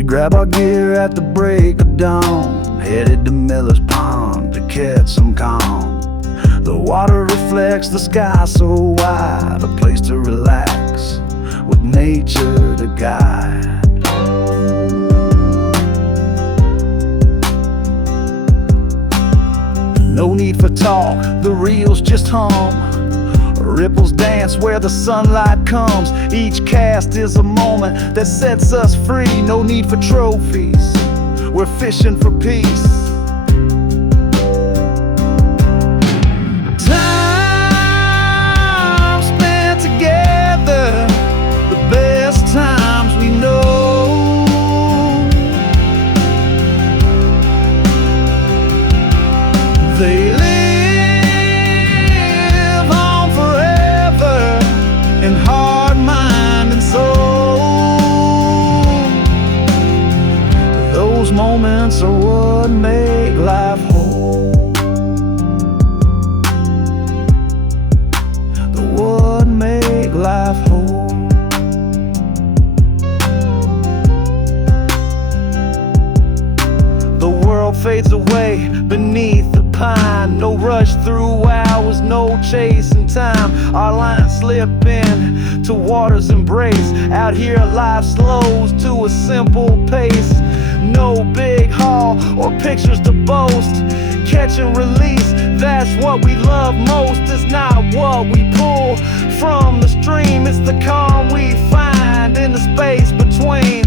We grab our gear at the break of dawn, headed to Miller's Pond to catch some calm. The water reflects the sky so wide, a place to relax with nature to guide. No need for talk, the reels just hum. Ripples dance where the sunlight comes. Each cast is a moment that sets us free. No need for trophies, we're fishing for peace. Time spent together, the best times we know. They live on forever in heart, mind, and soul. Those moments are what make life whole. The what make life whole. The world fades away beneath the pine. No rush through hours, no chasing time. Our lines slip in to water's embrace. Out here life slows to a simple pace. No big haul or pictures to boast. Catch and release, that's what we love most. It's not what we pull from the stream, it's the calm we find in the space between.